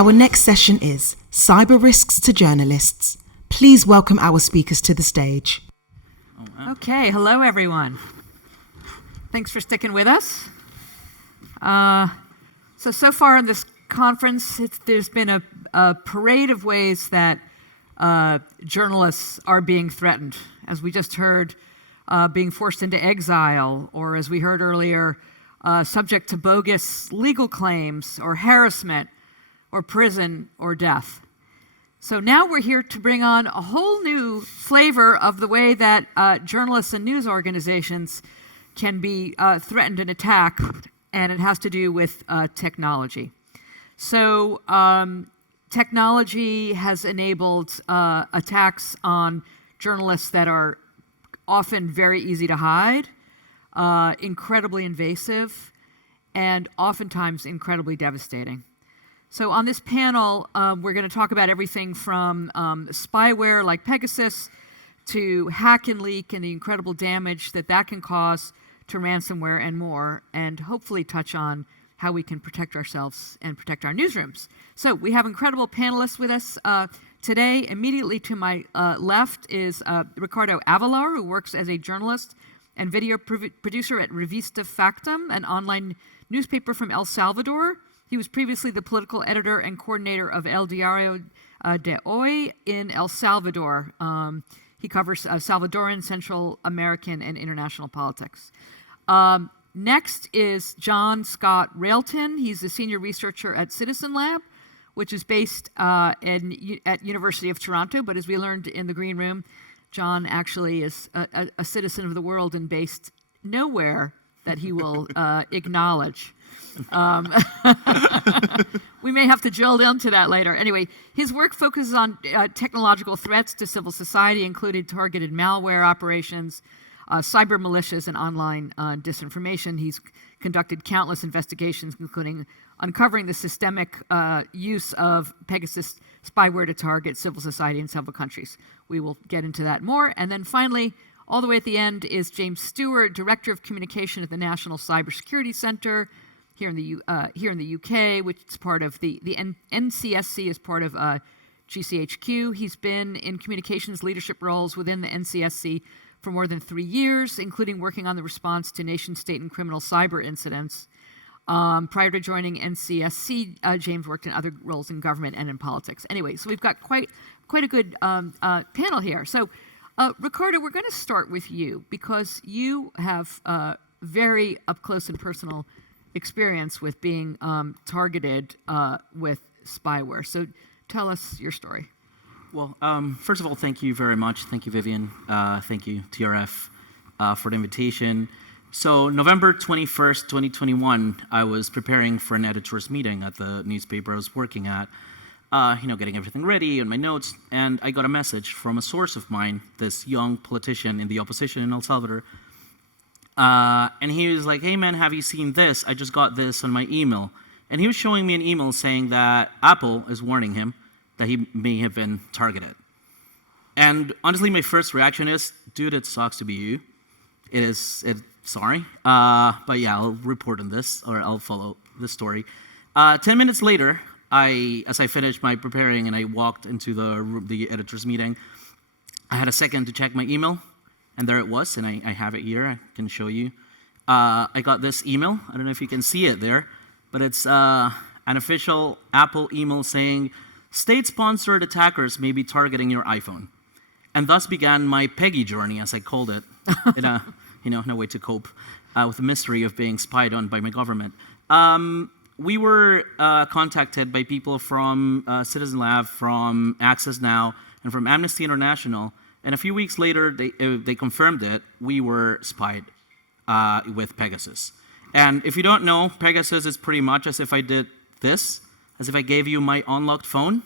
Our next session is Cyber Risks to Journalists. Please welcome our speakers to the stage. Okay, hello everyone. Thanks for sticking with us. So far in this conference, there's been a parade of ways that journalists are being threatened. As we just heard, being forced into exile, or as we heard earlier, subject to bogus legal claims, or harassment, or prison, or death. So now we're here to bring on a whole new flavor of the way that journalists and news organizations can be threatened and attacked, and it has to do with technology. So technology has enabled attacks on journalists that are often very easy to hide, incredibly invasive, and oftentimes incredibly devastating. So on this panel, we're going to talk about everything from spyware like Pegasus to hack and leak and the incredible damage that can cause to ransomware and more, and hopefully touch on how we can protect ourselves and protect our newsrooms. So we have incredible panelists with us today. Immediately to my left is Ricardo Avelar, who works as a journalist and video producer at Revista Factum, an online newspaper from El Salvador. He was previously the political editor and coordinator of El Diario de Hoy in El Salvador. He covers Salvadoran, Central American, and international politics. Next is John Scott-Railton. He's a senior researcher at Citizen Lab, which is based at University of Toronto. But as we learned in the green room, John actually is a citizen of the world and based nowhere that he will acknowledge. We may have to drill into that later. Anyway, his work focuses on technological threats to civil society, including targeted malware operations, cyber militias, and online disinformation. He's conducted countless investigations, including uncovering the systemic use of Pegasus spyware to target civil society in several countries. We will get into that more. And then finally, all the way at the end, is James Stewart, Director of Communication at the National Cybersecurity Center here in the UK, which is part of the NCSC is part of GCHQ. He's been in communications leadership roles within the NCSC for more than 3 years, including working on the response to nation state and criminal cyber incidents. Prior to joining NCSC, James worked in other roles in government and in politics. Anyway, so we've got quite a good panel here. So, Ricardo, we're going to start with you because you have very up close and personal experience with being targeted with spyware. So, tell us your story. Well, first of all, thank you very much. Thank you, Vivian. Thank you, TRF, for the invitation. So November 21st, 2021, I was preparing for an editor's meeting at the newspaper I was working at, getting everything ready and my notes, and I got a message from a source of mine, this young politician in the opposition in El Salvador, and he was like, hey man, have you seen this? I just got this on my email. And he was showing me an email saying that Apple is warning him that he may have been targeted. And honestly, my first reaction is, dude, it sucks to be you. Sorry. But yeah, I'll report on this, or I'll follow this story. 10 minutes later, as I finished my preparing and I walked into the editor's meeting, I had a second to check my email, and there it was, and I have it here. I can show you. I got this email. I don't know if you can see it there, but it's an official Apple email saying, state-sponsored attackers may be targeting your iPhone. And thus began my Peggy journey, as I called it, in a way to cope with the mystery of being spied on by my government. We were contacted by people from Citizen Lab, from Access Now, and from Amnesty International. And a few weeks later, they confirmed it. We were spied with Pegasus. And if you don't know, Pegasus is pretty much as if I did this, as if I gave you my unlocked phone,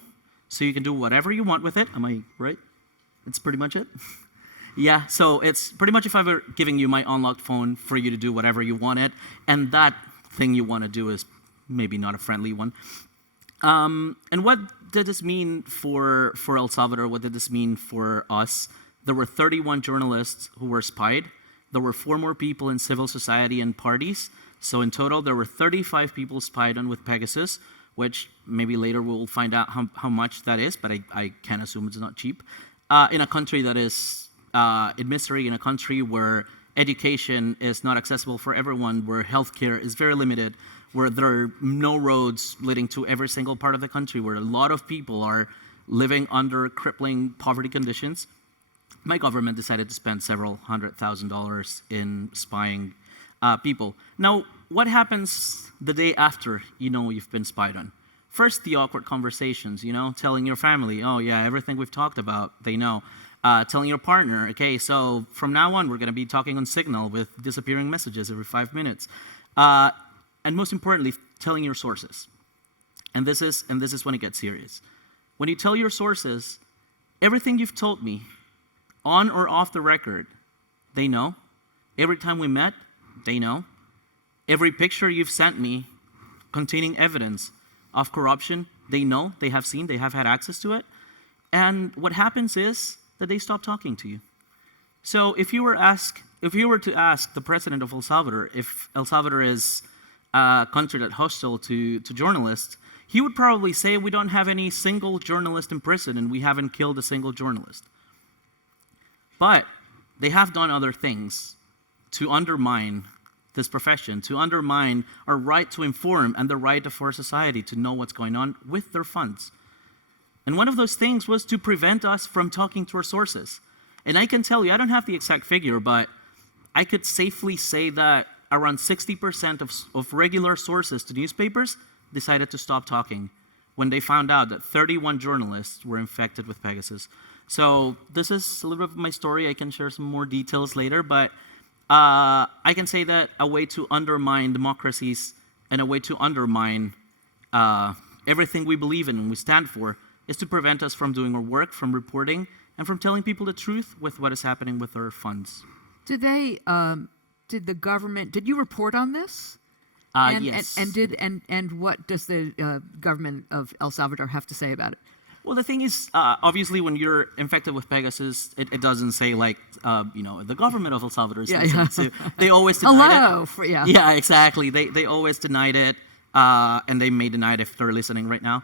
so you can do whatever you want with it. Am I right? That's pretty much it. Yeah, so it's pretty much if I were giving you my unlocked phone for you to do whatever you wanted, and that thing you want to do is maybe not a friendly one. And what did this mean for El Salvador? What did this mean for us? There were 31 journalists who were spied. There were 4 more people in civil society and parties. So in total, there were 35 people spied on with Pegasus. which maybe later we'll find out how much that is, but I can't assume it's not cheap. In a country that is in misery, in a country where education is not accessible for everyone, where healthcare is very limited, where there are no roads leading to every single part of the country, where a lot of people are living under crippling poverty conditions, my government decided to spend several $100,000 in spying people. Now, what happens the day after you know you've been spied on? First, the awkward conversations, telling your family, oh yeah, everything we've talked about, they know. Telling your partner, okay, so from now on, we're going to be talking on Signal with disappearing messages every 5 minutes. And most importantly, telling your sources. And this is when it gets serious. When you tell your sources, everything you've told me, on or off the record, they know. Every time we met, they know. Every picture you've sent me containing evidence of corruption, they know, they have seen, they have had access to it. And what happens is that they stop talking to you. So if you were to ask the president of El Salvador if El Salvador is a country that's hostile to journalists, he would probably say we don't have any single journalist in prison and we haven't killed a single journalist. But they have done other things to undermine this profession, to undermine our right to inform and the right of our society to know what's going on with their funds. And one of those things was to prevent us from talking to our sources. And I can tell you, I don't have the exact figure, but I could safely say that around 60% of regular sources to newspapers decided to stop talking when they found out that 31 journalists were infected with Pegasus. So this is a little bit of my story. I can share some more details later, but I can say that a way to undermine democracies and a way to undermine everything we believe in and we stand for is to prevent us from doing our work, from reporting, and from telling people the truth with what is happening with our funds. Did the government, did you report on this? Yes. And what does the government of El Salvador have to say about it? Well, the thing is, obviously, when you're infected with Pegasus, it doesn't say like, the government of El Salvador is listening to. They always denied it. Yeah. Yeah, exactly. They always denied it, and they may deny it if they're listening right now.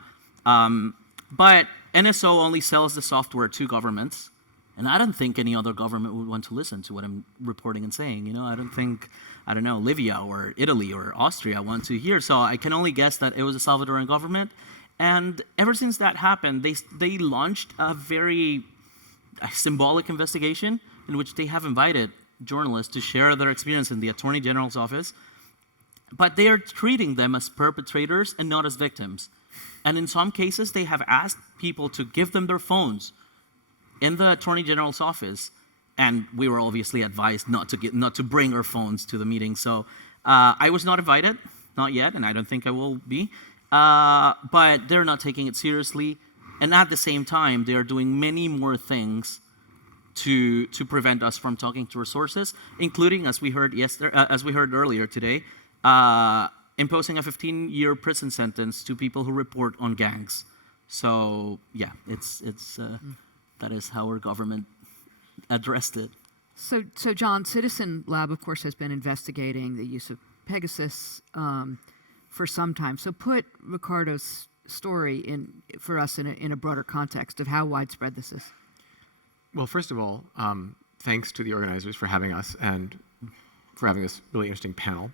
But NSO only sells the software to governments, and I don't think any other government would want to listen to what I'm reporting and saying. I don't think, Libya or Italy or Austria want to hear. So I can only guess that it was the Salvadoran government. And ever since that happened, they launched a very symbolic investigation in which they have invited journalists to share their experience in the Attorney General's office. But they are treating them as perpetrators and not as victims. And in some cases, they have asked people to give them their phones in the Attorney General's office. And we were obviously advised not to bring our phones to the meeting. So I was not invited, not yet, and I don't think I will be. But they're not taking it seriously. And at the same time, they are doing many more things to prevent us from talking to our sources, including, as we heard earlier today, imposing a 15-year prison sentence to people who report on gangs. So yeah, that is how our government addressed it. So John, Citizen Lab, of course, has been investigating the use of Pegasus for some time. So put Ricardo's story for us in a broader context of how widespread this is. Well, first of all, thanks to the organizers for having us and for having this really interesting panel.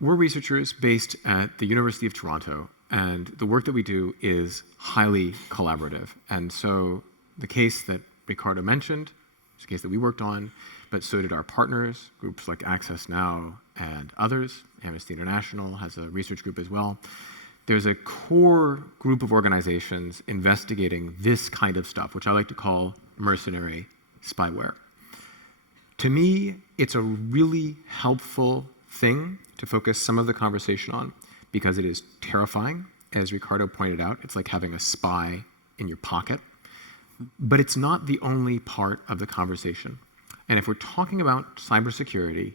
We're researchers based at the University of Toronto, and the work that we do is highly collaborative. And so the case that Ricardo mentioned is a case that we worked on, but so did our partners, groups like Access Now and others. Amnesty International has a research group as well. There's a core group of organizations investigating this kind of stuff, which I like to call mercenary spyware. To me, it's a really helpful thing to focus some of the conversation on because it is terrifying. As Ricardo pointed out, it's like having a spy in your pocket. But it's not the only part of the conversation. And if we're talking about cybersecurity,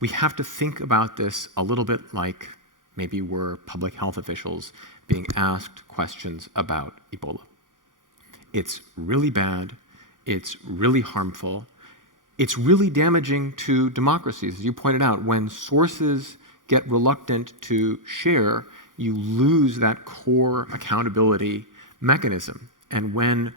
we have to think about this a little bit like maybe we're public health officials being asked questions about Ebola. It's really bad. It's really harmful. It's really damaging to democracies. As you pointed out, when sources get reluctant to share you lose that core accountability mechanism. And when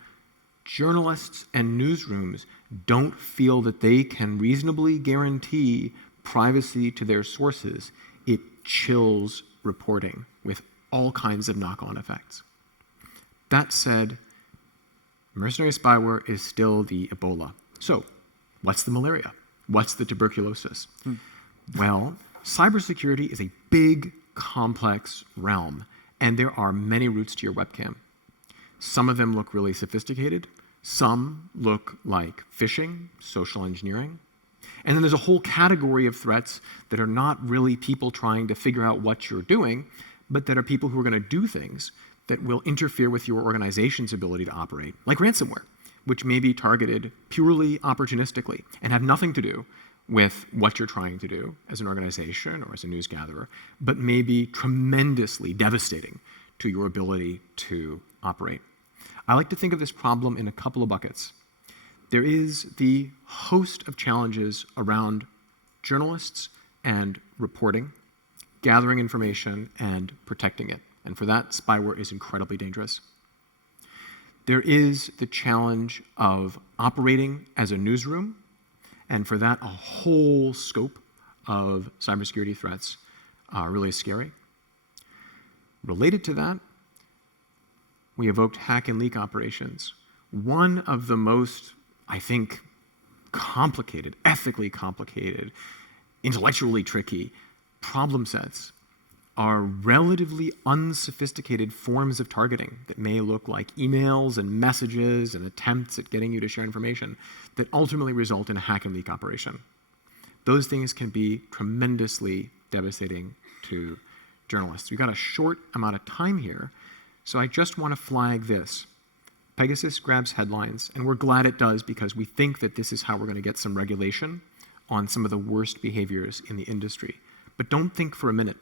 journalists and newsrooms don't feel that they can reasonably guarantee privacy to their sources, it chills reporting with all kinds of knock-on effects. That said, mercenary spyware is still the Ebola. So, what's the malaria? What's the tuberculosis? Well, cybersecurity is a big, complex realm, and there are many routes to your webcam. Some of them look really sophisticated. Some look like phishing, social engineering. And then there's a whole category of threats that are not really people trying to figure out what you're doing, but that are people who are going to do things that will interfere with your organization's ability to operate, like ransomware, which may be targeted purely opportunistically and have nothing to do with what you're trying to do as an organization or as a news gatherer, but may be tremendously devastating to your ability to operate. I like to think of this problem in a couple of buckets. There is the host of challenges around journalists and reporting, gathering information, and protecting it. And for that, spyware is incredibly dangerous. There is the challenge of operating as a newsroom, and for that, a whole scope of cybersecurity threats are really scary. Related to that, we evoked hack and leak operations. One of the most, I think, complicated, ethically complicated, intellectually tricky problem sets are relatively unsophisticated forms of targeting that may look like emails and messages and attempts at getting you to share information that ultimately result in a hack and leak operation. Those things can be tremendously devastating to journalists. We've got a short amount of time here, so I just want to flag this. Pegasus grabs headlines, and we're glad it does because we think that this is how we're going to get some regulation on some of the worst behaviors in the industry. But don't think for a minute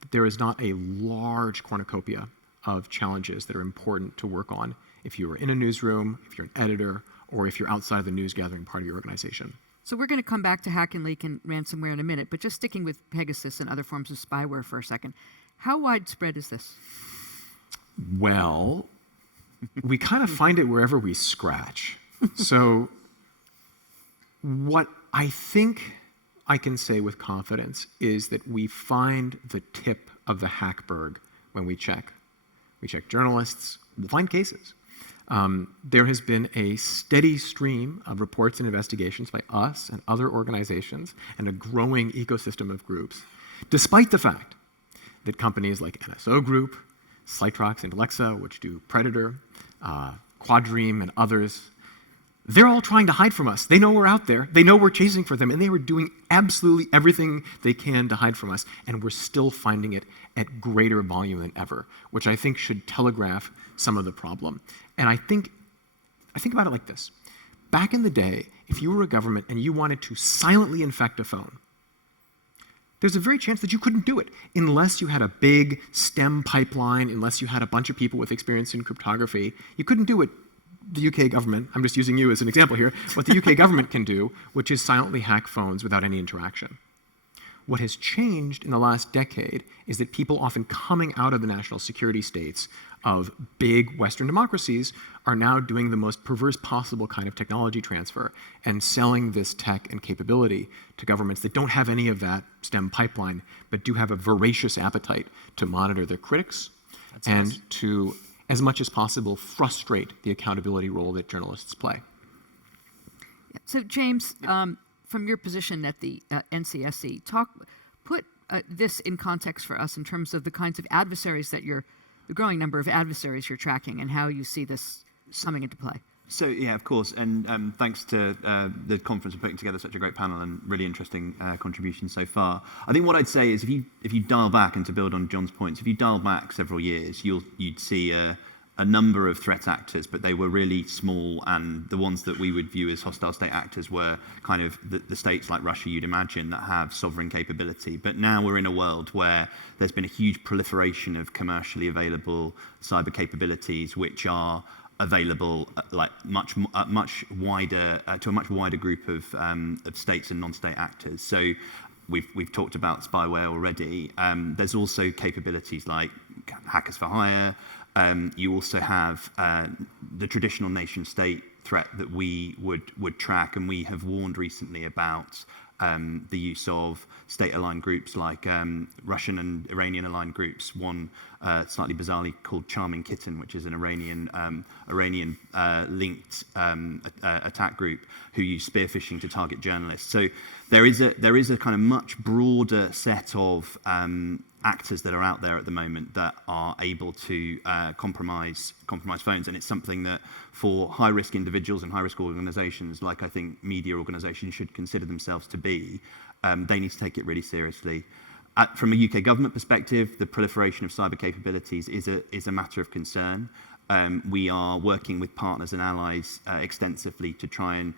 that there is not a large cornucopia of challenges that are important to work on if you are in a newsroom, if you're an editor, or if you're outside of the news gathering part of your organization. So we're going to come back to hack and leak and ransomware in a minute, but just sticking with Pegasus and other forms of spyware for a second. How widespread is this? Well, we kind of find it wherever we scratch. So what I think I can say with confidence is that we find the tip of the hackberg when we check. We check journalists, we'll find cases. There has been a steady stream of reports and investigations by us and other organizations and a growing ecosystem of groups, despite the fact that companies like NSO Group, Slitrox and Alexa, which do Predator, Quadream, and others, they're all trying to hide from us. They know we're out there. They know we're chasing for them, and they were doing absolutely everything they can to hide from us, and we're still finding it at greater volume than ever, which I think should telegraph some of the problem. And I think about it like this. Back in the day, if you were a government and you wanted to silently infect a phone, there's a very chance that you couldn't do it unless you had a big STEM pipeline, unless you had a bunch of people with experience in cryptography. You couldn't do it. The UK government, I'm just using you as an example here, what the UK government can do, which is silently hack phones without any interaction. What has changed in the last decade is that people often coming out of the national security states of big Western democracies are now doing the most perverse possible kind of technology transfer and selling this tech and capability to governments that don't have any of that STEM pipeline, but do have a voracious appetite to monitor their critics and to, as much as possible, frustrate the accountability role that journalists play. So, James, from your position at the NCSC, put this in context for us in terms of the kinds of adversaries that the growing number of adversaries you're tracking and how you see this coming into play. So, yeah, of course, and thanks to the conference for putting together such a great panel and really interesting contributions so far. I think what I'd say is if you dial back, and to build on John's points, if you dial back several years, you'd see a number of threat actors, but they were really small, and the ones that we would view as hostile state actors were kind of the states like Russia, you'd imagine, that have sovereign capability. But now we're in a world where there's been a huge proliferation of commercially available cyber capabilities, which are available like much wider to a much wider group of states and non-state actors. So we've talked about spyware already. There's also capabilities like hackers for hire. You also have the traditional nation state threat that we would track, and we have warned recently about the use of state-aligned groups like Russian and Iranian-aligned groups. One slightly bizarrely called Charming Kitten, which is an Iranian-linked attack group who use spear phishing to target journalists. So there is a kind of much broader set of actors that are out there at the moment that are able to compromise phones, and it's something that for high-risk individuals and high-risk organizations, like I think media organizations should consider themselves to be, they need to take it really seriously. From a UK government perspective, the proliferation of cyber capabilities is a matter of concern. We are working with partners and allies extensively to try and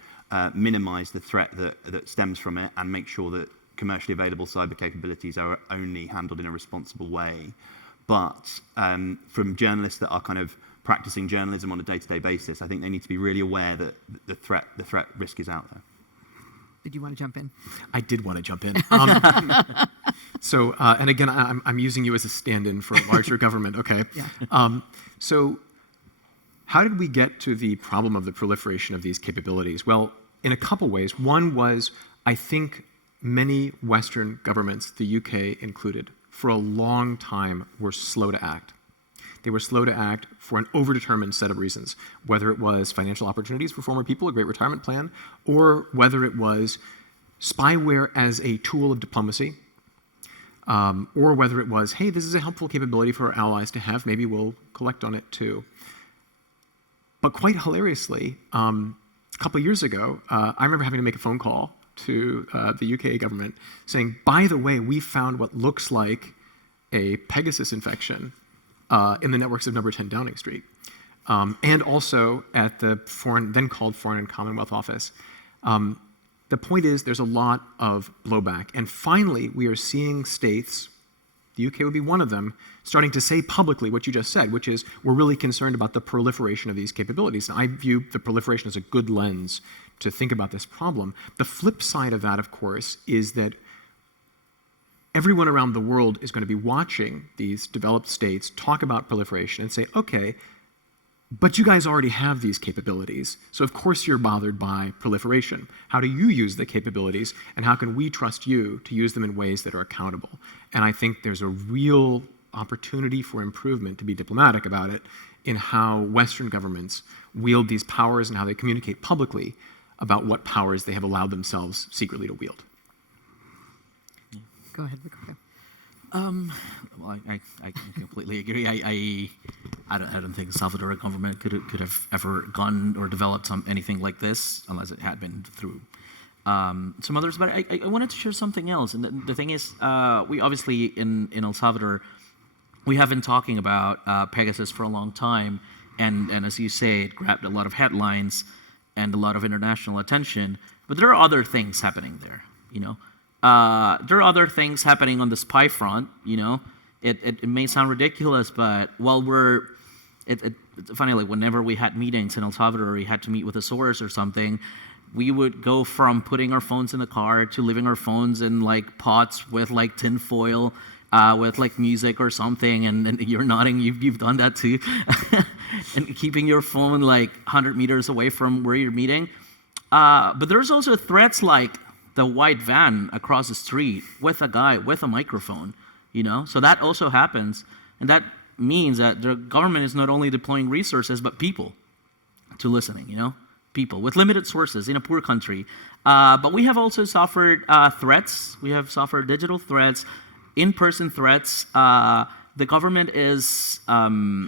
minimize the threat that stems from it and make sure that commercially available cyber capabilities are only handled in a responsible way. But from journalists that are kind of practicing journalism on a day-to-day basis, I think they need to be really aware that the threat risk is out there. Did you want to jump in? I did want to jump in. So, and again, I'm using you as a stand-in for larger government, okay? Yeah. So how did we get to the problem of the proliferation of these capabilities? Well, in a couple ways. One was, I think, many Western governments, the UK included, for a long time were slow to act. They were slow to act for an overdetermined set of reasons, whether it was financial opportunities for former people, a great retirement plan, or whether it was spyware as a tool of diplomacy, or whether it was, hey, this is a helpful capability for our allies to have, maybe we'll collect on it too. But quite hilariously, a couple of years ago, I remember having to make a phone call to the UK government saying, by the way, we found what looks like a Pegasus infection in the networks of number 10 Downing Street, and also at the then called Foreign and Commonwealth Office. The point is there's a lot of blowback. And finally, we are seeing states, the UK would be one of them, starting to say publicly what you just said, which is we're really concerned about the proliferation of these capabilities. And I view the proliferation as a good lens to think about this problem. The flip side of that, of course, is that everyone around the world is going to be watching these developed states talk about proliferation and say, okay, but you guys already have these capabilities, so of course you're bothered by proliferation. How do you use the capabilities, and how can we trust you to use them in ways that are accountable? And I think there's a real opportunity for improvement, to be diplomatic about it, in how Western governments wield these powers and how they communicate publicly about what powers they have allowed themselves secretly to wield. Go ahead, Ricardo. Well, I completely agree. I don't think the Salvadoran government could have ever gone or developed anything like this unless it had been through some others. But I wanted to share something else. And the thing is, we obviously in El Salvador, we have been talking about Pegasus for a long time, and as you say, it grabbed a lot of headlines and a lot of international attention. But there are other things happening there, you know. There are other things happening on the spy front, you know. It may sound ridiculous, but while it's funny, like whenever we had meetings in El Salvador, we had to meet with a source or something, we would go from putting our phones in the car to leaving our phones in like pots with like tin foil, with like music or something, and you're nodding, you've done that too, and keeping your phone like 100 meters away from where you're meeting. But there's also threats like the white van across the street with a guy with a microphone, you know? So that also happens, and that means that the government is not only deploying resources, but people to listening, you know? People with limited sources in a poor country. But we have also suffered threats. We have suffered digital threats, in-person threats. The government is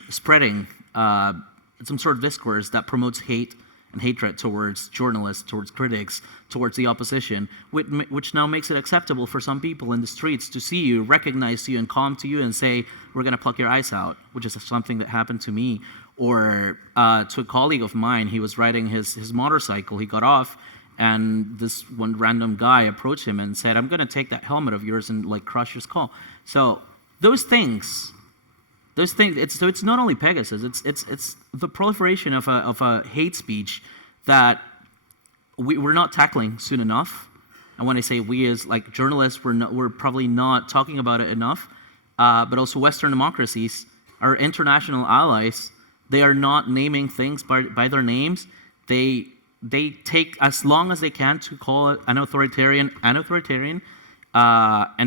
spreading some sort of discourse that promotes hate and hatred towards journalists, towards critics, towards the opposition, which now makes it acceptable for some people in the streets to see you, recognize you, and come to you and say, we're going to pluck your eyes out, which is something that happened to me. Or to a colleague of mine, he was riding his motorcycle, he got off, and this one random guy approached him and said, I'm going to take that helmet of yours and like crush your skull. So those things, it's not only Pegasus, it's the proliferation of a hate speech that we're not tackling soon enough. And when I say we as like journalists, we're probably not talking about it enough. But also Western democracies, our international allies, they are not naming things by their names. They take as long as they can to call it an authoritarian, and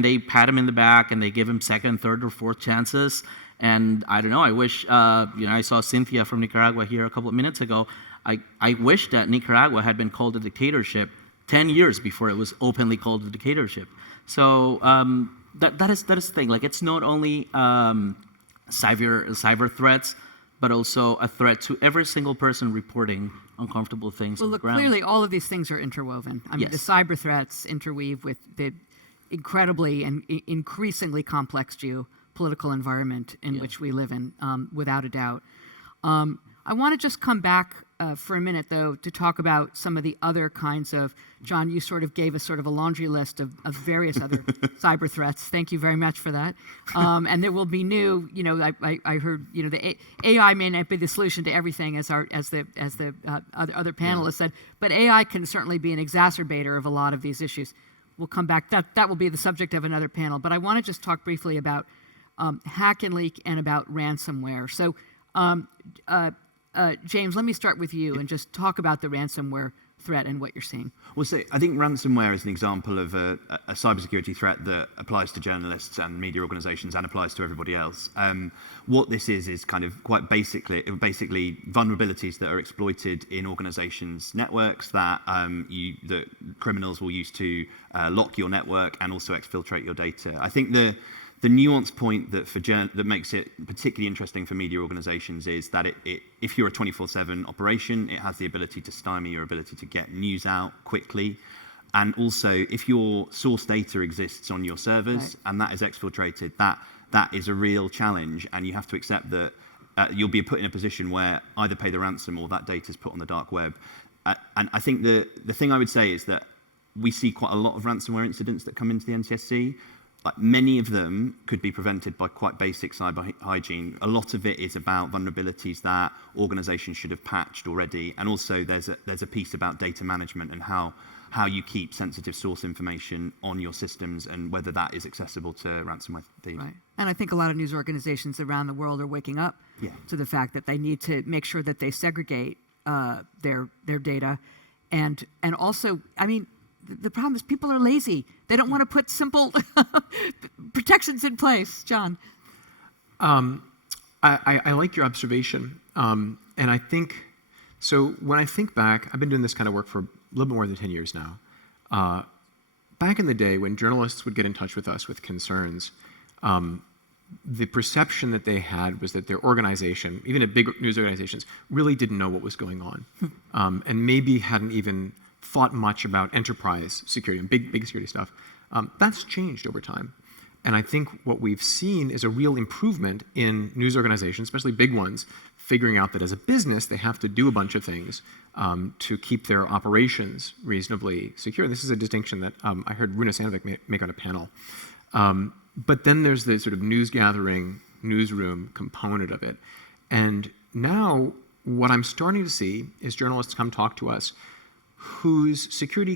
they pat him in the back and they give him second, third, or fourth chances. And I don't know. I wish I saw Cynthia from Nicaragua here a couple of minutes ago. I wish that Nicaragua had been called a dictatorship 10 years before it was openly called a dictatorship. So that is the thing. Like, it's not only cyber threats, but also a threat to every single person reporting uncomfortable things on the ground. Well, look, clearly all of these things are interwoven. I mean, the cyber threats interweave with the incredibly and increasingly complex geopolitical environment in which we live in, without a doubt. I want to just come back for a minute, though, to talk about some of the other kinds of, John, you sort of gave us sort of a laundry list of various other cyber threats. Thank you very much for that. And there will be new, I heard, the AI may not be the solution to everything, as the other panelists said, but AI can certainly be an exacerbator of a lot of these issues. We'll come back. That will be the subject of another panel. But I want to just talk briefly about hack and leak and about ransomware. So, James, let me start with you and just talk about the ransomware threat and what you're seeing. Well, so I think ransomware is an example of a cybersecurity threat that applies to journalists and media organizations and applies to everybody else. What this is kind of quite basically vulnerabilities that are exploited in organizations' networks that that criminals will use to lock your network and also exfiltrate your data. I think the nuance point that that makes it particularly interesting for media organizations is that if you're a 24/7 operation, it has the ability to stymie your ability to get news out quickly. And also, if your source data exists on your servers and that is exfiltrated, that is a real challenge, and you have to accept that you'll be put in a position where either pay the ransom or that data is put on the dark web. And I think the thing I would say is that we see quite a lot of ransomware incidents that come into the NCSC. Many of them could be prevented by quite basic cyber hygiene. A lot of it is about vulnerabilities that organizations should have patched already. And also there's a piece about data management and how you keep sensitive source information on your systems and whether that is accessible to ransomware thieves. Right. And I think a lot of news organizations around the world are waking up to the fact that they need to make sure that they segregate their data. And also, I mean, the problem is people are lazy. They don't want to put simple protections in place. John? I like your observation. And I think, so when I think back, I've been doing this kind of work for a little bit more than 10 years now. Back in the day when journalists would get in touch with us with concerns, the perception that they had was that their organization, even at big news organizations, really didn't know what was going on. And maybe hadn't even thought much about enterprise security and big security stuff. That's changed over time. And I think what we've seen is a real improvement in news organizations, especially big ones, figuring out that as a business, they have to do a bunch of things to keep their operations reasonably secure. And this is a distinction that I heard Runa Sandvik make on a panel. But then there's the sort of news gathering, newsroom component of it. And now what I'm starting to see is journalists come talk to us whose security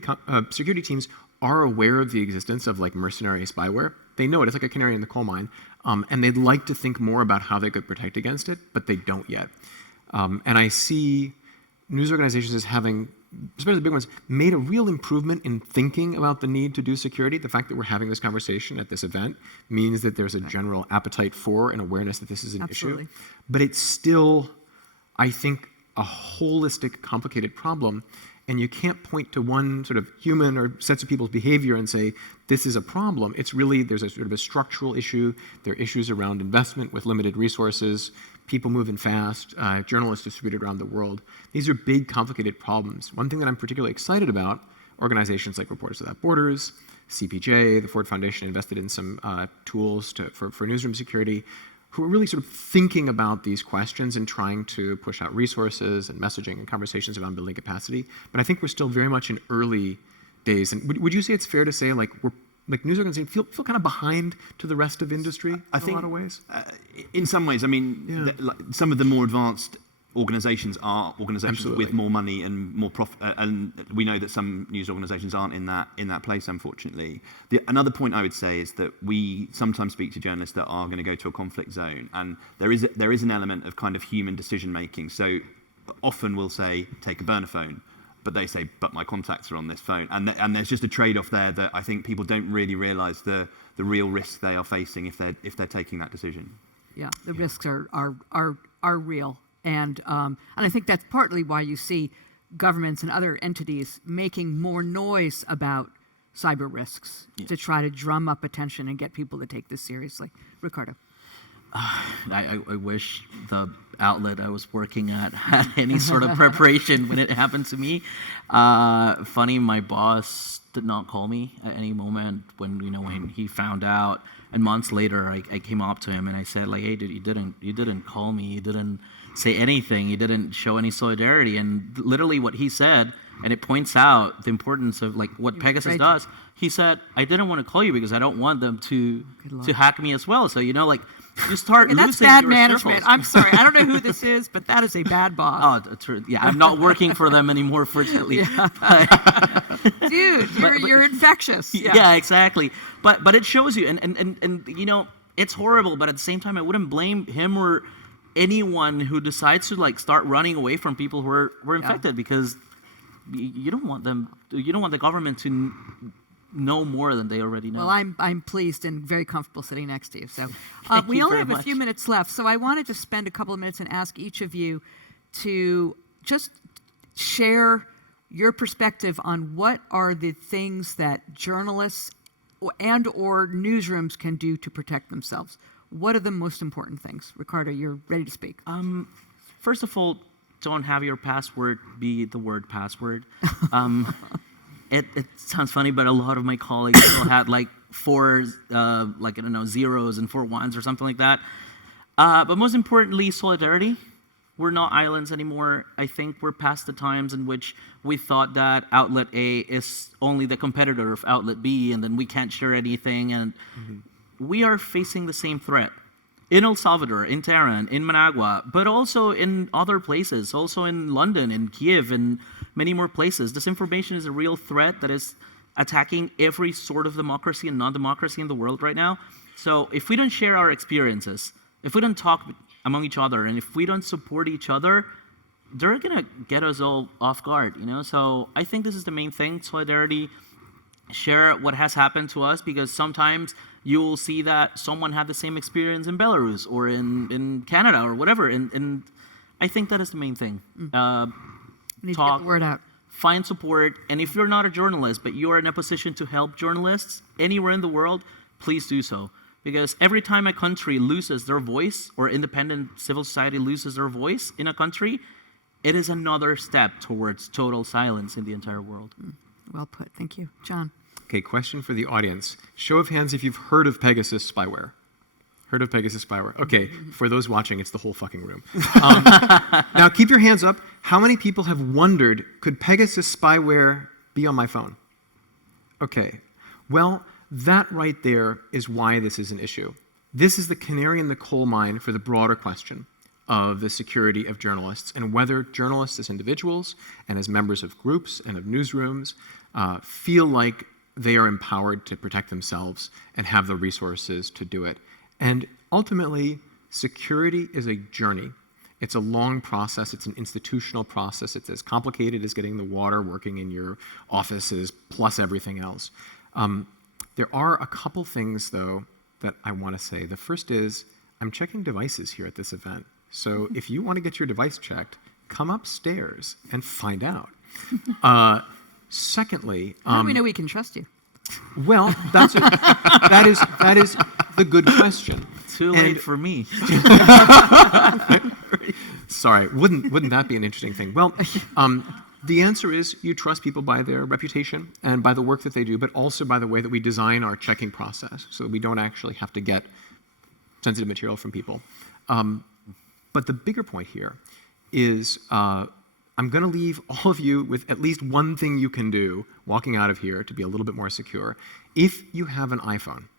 teams are aware of the existence of like mercenary spyware. They know it. It's like a canary in the coal mine. And they'd like to think more about how they could protect against it, but they don't yet. And I see news organizations as having, especially the big ones, made a real improvement in thinking about the need to do security. The fact that we're having this conversation at this event means that there's a general appetite for and awareness that this is an issue. But it's still, I think, a holistic, complicated problem. And you can't point to one sort of human or sets of people's behavior and say, this is a problem. It's really, there's a sort of a structural issue. There are issues around investment with limited resources, people moving fast, journalists distributed around the world. These are big, complicated problems. One thing that I'm particularly excited about, organizations like Reporters Without Borders, CPJ, the Ford Foundation invested in some tools for newsroom security, who are really sort of thinking about these questions and trying to push out resources and messaging and conversations around building capacity. But I think we're still very much in early days. And would you say it's fair to say like we're like news organizations feel kind of behind to the rest of industry in a lot of ways? In some ways, I mean, like some of the more advanced organizations are organizations Absolutely. with more money and more profit, and we know that some news organizations aren't in that place, unfortunately. Another point I would say is that we sometimes speak to journalists that are going to go to a conflict zone, and there is an element of kind of human decision making. So often we'll say, take a burner phone, but they say, but my contacts are on this phone, and there's just a trade-off there that I think people don't really realize the real risks they are facing if they're taking that decision. Yeah, the risks are real. And I think that's partly why you see governments and other entities making more noise about cyber risks to try to drum up attention and get people to take this seriously. Ricardo. I wish the outlet I was working at had any sort of preparation when it happened to me. Funny, my boss did not call me at any moment when he found out. And months later, I came up to him and I said, like, hey, dude, you didn't call me, you didn't say anything, you didn't show any solidarity. And literally what he said, and it points out the importance of like what Pegasus does. He said, I didn't want to call you because I don't want them to hack me as well. So you start losing that's bad your management. circles. I'm sorry, I don't know who this is, but that is a bad boss. Oh, true. Yeah, I'm not working for them anymore, fortunately. Dude, you're infectious. Yeah, exactly. But it shows you, and it's horrible. But at the same time, I wouldn't blame him or anyone who decides to like start running away from people who are infected because you don't want them. You don't want the government to know more than they already know. Well, I'm pleased and very comfortable sitting next to you. So we you only very have a few minutes left. So I wanted to spend a couple of minutes and ask each of you to just share your perspective on what are the things that journalists and or newsrooms can do to protect themselves. What are the most important things? Ricardo, you're ready to speak. First of all, don't have your password be the word password. It sounds funny, but a lot of my colleagues still had like zeros and 4 ones or something like that. But most importantly, solidarity. We're not islands anymore. I think we're past the times in which we thought that outlet A is only the competitor of outlet B, and then we can't share anything. And we are facing the same threat in El Salvador, in Tehran, in Managua, but also in other places, also in London, in Kiev, and many more places. Disinformation is a real threat that is attacking every sort of democracy and non-democracy in the world right now. So if we don't share our experiences, if we don't talk among each other, and if we don't support each other, they're going to get us all off guard, So I think this is the main thing, solidarity, share what has happened to us, because sometimes you will see that someone had the same experience in Belarus or in Canada or whatever, and I think that is the main thing. Need Talk, to get the word out. Find support, and if you're not a journalist, but you are in a position to help journalists anywhere in the world, please do so. Because every time a country loses their voice, or independent civil society loses their voice in a country, it is another step towards total silence in the entire world. Well put. Thank you. John. Okay, question for the audience. Show of hands if you've heard of Pegasus spyware. Heard of Pegasus spyware? Okay, for those watching, it's the whole fucking room. Now, keep your hands up. How many people have wondered, could Pegasus spyware be on my phone? Okay, well, that right there is why this is an issue. This is the canary in the coal mine for the broader question of the security of journalists and whether journalists as individuals and as members of groups and of newsrooms feel like they are empowered to protect themselves and have the resources to do it. And ultimately, security is a journey. It's a long process. It's an institutional process. It's as complicated as getting the water working in your offices, plus everything else. There are a couple things, though, that I want to say. The first is, I'm checking devices here at this event. So if you want to get your device checked, come upstairs and find out. Secondly, How do we know we can trust you? well, that is the good question. Too late for me. Sorry, wouldn't that be an interesting thing? Well, the answer is you trust people by their reputation and by the work that they do, but also by the way that we design our checking process so that we don't actually have to get sensitive material from people. But the bigger point here is I'm going to leave all of you with at least one thing you can do walking out of here to be a little bit more secure. If you have an iPhone,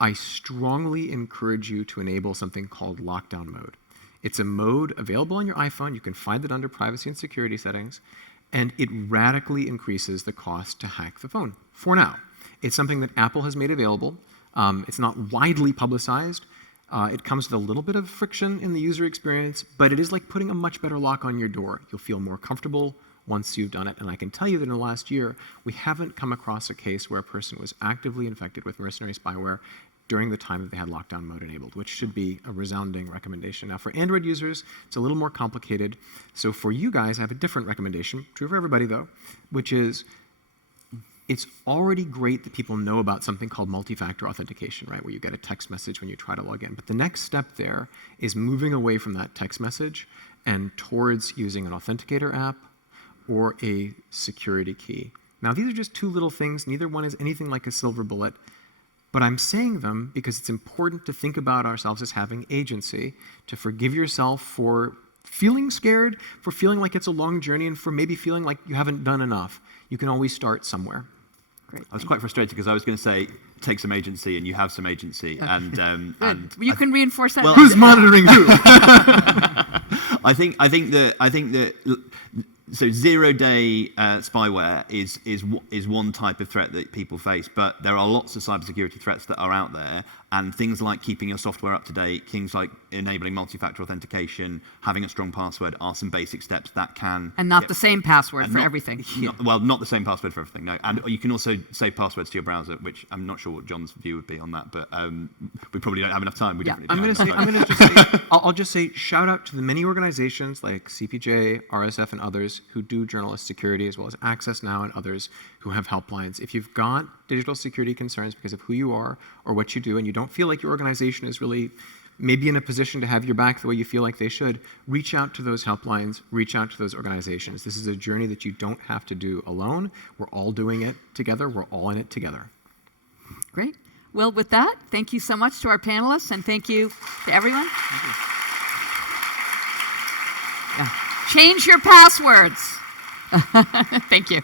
I strongly encourage you to enable something called lockdown mode. It's a mode available on your iPhone. You can find it under privacy and security settings, and it radically increases the cost to hack the phone for now. It's something that Apple has made available. It's not widely publicized. It comes with a little bit of friction in the user experience, but it is like putting a much better lock on your door. You'll feel more comfortable once you've done it. And I can tell you that in the last year, we haven't come across a case where a person was actively infected with mercenary spyware during the time that they had lockdown mode enabled, which should be a resounding recommendation. Now, for Android users, it's a little more complicated. So for you guys, I have a different recommendation, true for everybody though, which is it's already great that people know about something called multi-factor authentication, right, where you get a text message when you try to log in. But the next step there is moving away from that text message and towards using an authenticator app or a security key. Now, these are just two little things. Neither one is anything like a silver bullet. But I'm saying them because it's important to think about ourselves as having agency, to forgive yourself for feeling scared, for feeling like it's a long journey, and for maybe feeling like you haven't done enough. You can always start somewhere. Great. I was quite frustrated because I was going to say, take some agency, and you have some agency. And you can reinforce that. Well, Who's monitoring who? I think that so 0-day spyware is one type of threat that people face, but there are lots of cybersecurity threats that are out there, and things like keeping your software up to date, things like enabling multi-factor authentication, having a strong password are some basic steps that can... And not the same password for everything. Not the same password for everything, no. And you can also save passwords to your browser, which I'm not sure what John's view would be on that, but we probably don't have enough time. I'll just say shout out to the many organizations like CPJ, RSF, and others who do journalist security, as well as Access Now and others who have helplines. If you've got digital security concerns because of who you are or what you do, and you don't feel like your organization is really maybe in a position to have your back the way you feel like they should, reach out to those helplines, reach out to those organizations. This is a journey that you don't have to do alone. We're all doing it together. We're all in it together. Great. Well, with that, thank you so much to our panelists, and thank you to everyone. Thank you. Yeah. Change your passwords. Thank you.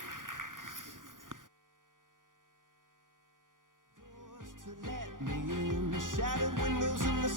Shattered windows in the